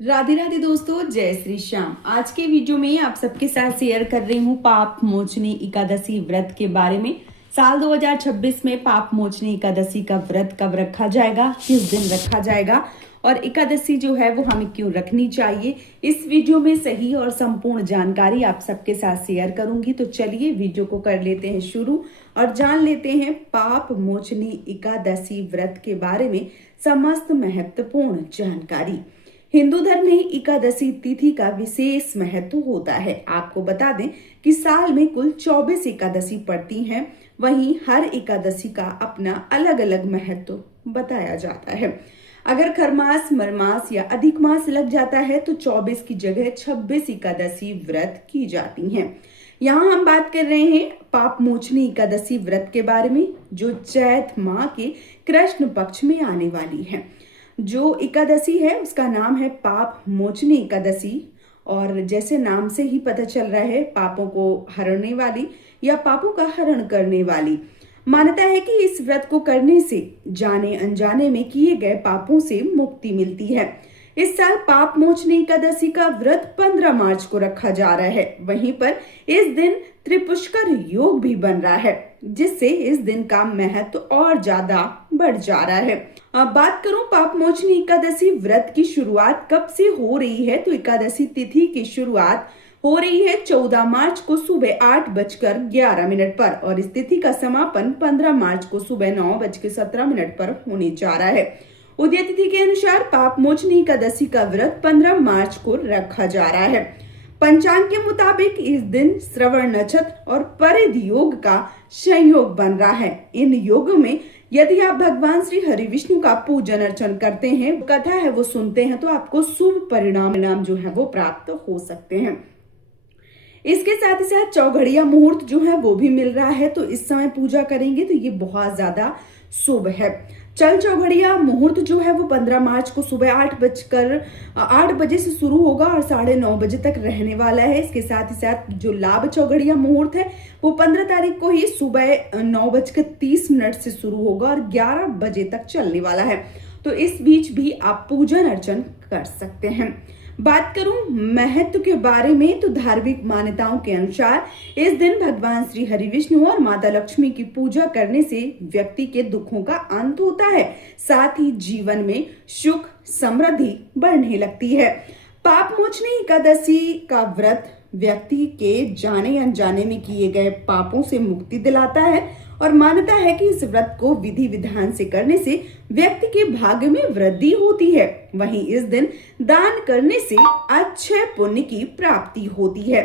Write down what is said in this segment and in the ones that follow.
राधे राधे दोस्तों, जय श्री श्याम। आज के वीडियो में आप सबके साथ शेयर कर रही हूँ पाप मोचनी एकादशी व्रत के बारे में। साल 2026 में पाप मोचनी एकादशी का व्रत कब रखा जाएगा, किस दिन रखा जाएगा और एकादशी जो है वो हमें क्यों रखनी चाहिए, इस वीडियो में सही और संपूर्ण जानकारी आप सबके साथ शेयर करूंगी। तो चलिए वीडियो को कर लेते हैं शुरू और जान लेते हैं पाप मोचनी एकादशी व्रत के बारे में समस्त महत्वपूर्ण जानकारी। हिंदू धर्म में एकादशी तिथि का विशेष महत्व होता है। आपको बता दें कि साल में कुल 24 एकादशी पड़ती हैं। वहीं हर एकादशी का अपना अलग अलग महत्व बताया जाता है। अगर खरमास, मरमास या अधिक मास लग जाता है तो 24 की जगह 26 एकादशी व्रत की जाती हैं। यहाँ हम बात कर रहे हैं पाप मोचनी एकादशी व्रत के बारे में, जो चैत माह के कृष्ण पक्ष में आने वाली है। जो एकादशी है उसका नाम है पाप मोचनी एकादशी और जैसे नाम से ही पता चल रहा है, पापों को हरने वाली या पापों का हरण करने वाली। मान्यता है कि इस व्रत को करने से जाने अनजाने में किए गए पापों से मुक्ति मिलती है। इस साल पाप मोचनी एकादशी का व्रत 15 मार्च को रखा जा रहा है। वहीं पर इस दिन त्रिपुष्कर योग भी बन रहा है, जिससे इस दिन का महत्व और ज्यादा बढ़ जा रहा है। अब बात करूं पाप मोचनी एकादशी व्रत की शुरुआत कब से हो रही है, तो एकादशी तिथि की शुरुआत हो रही है 14 मार्च को सुबह 8:11 पर और इस तिथि का समापन 15 मार्च को सुबह 9:17 पर होने जा रहा है। उदय तिथि के अनुसार पाप मोचनी एकादशी का व्रत 15 मार्च को रखा जा रहा है। पंचांग के मुताबिक इस दिन श्रवण नक्षत्र और परिध योग का संयोग बन रहा है। इन योगों में यदि आप भगवान श्री हरि विष्णु का पूजन अर्चन करते हैं, कथा है वो सुनते हैं, तो आपको शुभ परिणाम जो है वो प्राप्त हो सकते हैं। इसके साथ ही साथ चौघड़िया मुहूर्त जो है वो भी मिल रहा है, तो इस समय पूजा करेंगे तो ये बहुत ज्यादा शुभ है। चल चौघड़िया मुहूर्त जो है वो 15 मार्च को सुबह 8 बजे से शुरू होगा और 9:30 बजे तक रहने वाला है। इसके साथ ही साथ जो लाभ चौघड़िया मुहूर्त है वो 15 तारीख को ही सुबह 9:30 से शुरू होगा और 11 बजे तक चलने वाला है। तो इस बीच भी आप पूजन अर्चन कर सकते हैं। बात करूं महत्व के बारे में, तो धार्मिक मान्यताओं के अनुसार इस दिन भगवान श्री हरि विष्णु और माता लक्ष्मी की पूजा करने से व्यक्ति के दुखों का अंत होता है, साथ ही जीवन में सुख समृद्धि बढ़ने लगती है। पाप मोचनी एकादशी का व्रत व्यक्ति के जाने अनजाने में किए गए पापों से मुक्ति दिलाता है और मान्यता है कि इस व्रत को विधि विधान से करने से व्यक्ति के भाग्य में वृद्धि होती है। वहीं इस दिन दान करने से अच्छे पुण्य की प्राप्ति होती है।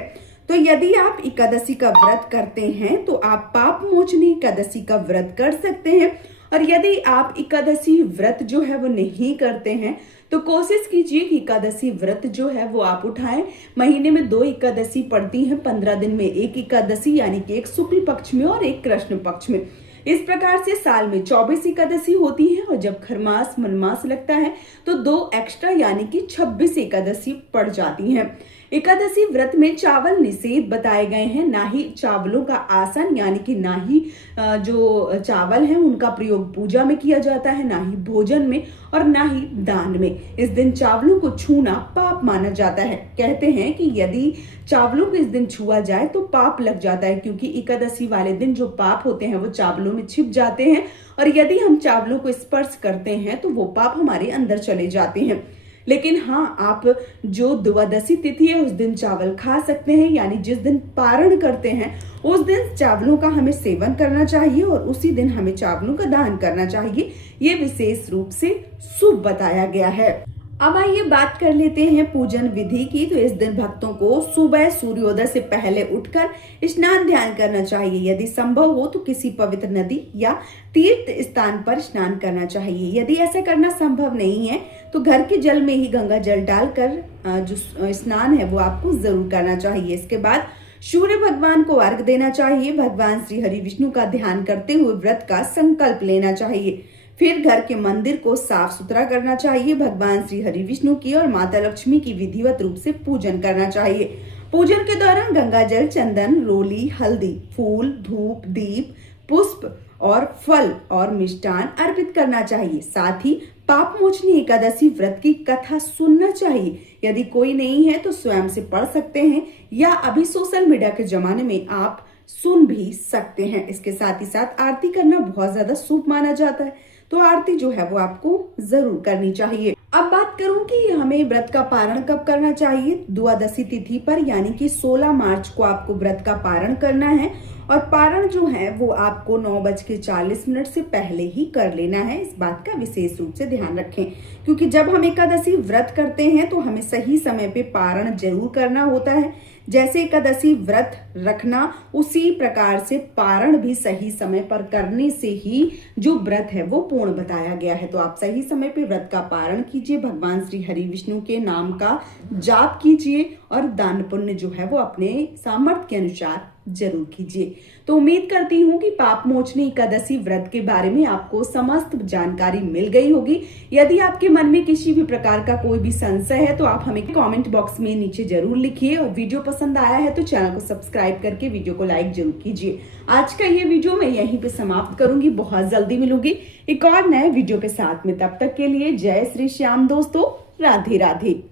तो यदि आप एकादशी का व्रत करते हैं तो आप पाप मोचनी एकादशी का व्रत कर सकते हैं, और यदि आप एकादशी व्रत जो है वो नहीं करते हैं तो कोशिश कीजिए कि एकादशी व्रत जो है वो आप उठाएं। महीने में 2 एकादशी पड़ती हैं, 15 दिन में एक एकादशी, यानी कि एक शुक्ल पक्ष में और एक कृष्ण पक्ष में। इस प्रकार से साल में 24 एकादशी होती है और जब खरमास मनमास लगता है तो 2 एक्स्ट्रा यानी कि 26 एकादशी पड़ जाती हैं। एकादशी व्रत में चावल निषेध बताए गए हैं। ना ही चावलों का आसन यानी कि ना ही जो चावल है उनका प्रयोग पूजा में किया जाता है, ना ही भोजन में और ना ही दान में। इस दिन चावलों को छूना पाप माना जाता है। कहते हैं कि यदि चावलों को इस दिन छुआ जाए तो पाप लग जाता है, क्योंकि एकादशी वाले दिन जो पाप होते हैं वो चावलों में छिप जाते हैं और यदि हम चावलों को स्पर्श करते हैं तो वो पाप हमारे अंदर चले जाते हैं। लेकिन हाँ, आप जो द्वादशी तिथि है उस दिन चावल खा सकते हैं, यानी जिस दिन पारण करते हैं उस दिन चावलों का हमें सेवन करना चाहिए और उसी दिन हमें चावलों का दान करना चाहिए। ये विशेष रूप से शुभ बताया गया है। अब आइए बात कर लेते हैं पूजन विधि की। तो इस दिन भक्तों को सुबह सूर्योदय से पहले उठकर स्नान ध्यान करना चाहिए। यदि संभव हो तो किसी पवित्र नदी या तीर्थ स्थान पर स्नान करना चाहिए। यदि ऐसा करना संभव नहीं है तो घर के जल में ही गंगा जल डालकर जो स्नान है वो आपको जरूर करना चाहिए। इसके बाद सूर्य भगवान को अर्घ देना चाहिए। भगवान श्री हरि विष्णु का ध्यान करते हुए व्रत का संकल्प लेना चाहिए। फिर घर के मंदिर को साफ सुथरा करना चाहिए। भगवान श्री हरि विष्णु की और माता लक्ष्मी की विधिवत रूप से पूजन करना चाहिए। पूजन के दौरान गंगा जल, चंदन, रोली, हल्दी, फूल, धूप, दीप, पुष्प और फल और मिष्टान अर्पित करना चाहिए। साथ ही पापमोचनी एकादशी व्रत की कथा सुनना चाहिए। यदि कोई नहीं है तो स्वयं से पढ़ सकते हैं या अभी सोशल मीडिया के जमाने में आप सुन भी सकते हैं। इसके साथ ही साथ आरती करना बहुत ज्यादा शुभ माना जाता है, तो आरती जो है वो आपको जरूर करनी चाहिए। अब बात करूं कि हमें व्रत का पारण कब करना चाहिए। द्वादशी तिथि पर यानी कि 16 मार्च को आपको व्रत का पारण करना है और पारण जो है वो आपको 9:40 से पहले ही कर लेना है। इस बात का विशेष रूप से ध्यान रखें, क्योंकि जब हम एकादशी व्रत करते हैं तो हमें सही समय पे पारण जरूर करना होता है। जैसे एकादशी व्रत रखना उसी प्रकार से पारण भी सही समय पर करने से ही जो व्रत है वो पूर्ण बताया गया है। तो आप सही समय पे व्रत का पारण कीजिए, भगवान श्री हरि विष्णु के नाम का जाप कीजिए और दान पुण्य जो है वो अपने सामर्थ्य के अनुसार जरूर कीजिए। तो उम्मीद करती हूँ कि पापमोचनी एकादशी व्रत के बारे में आपको समस्त जानकारी मिल गई होगी। यदि आपके मन में किसी भी प्रकार का कोई भी संशय है तो आप हमें कमेंट बॉक्स में नीचे जरूर लिखिए और वीडियो पसंद आया है तो चैनल को सब्सक्राइब करके वीडियो को लाइक जरूर कीजिए। आज का ये वीडियो मैं यहीं पे समाप्त करूंगी। बहुत जल्दी मिलूंगी एक और नए वीडियो के साथ में। तब तक के लिए जय श्री श्याम दोस्तों, राधे राधे।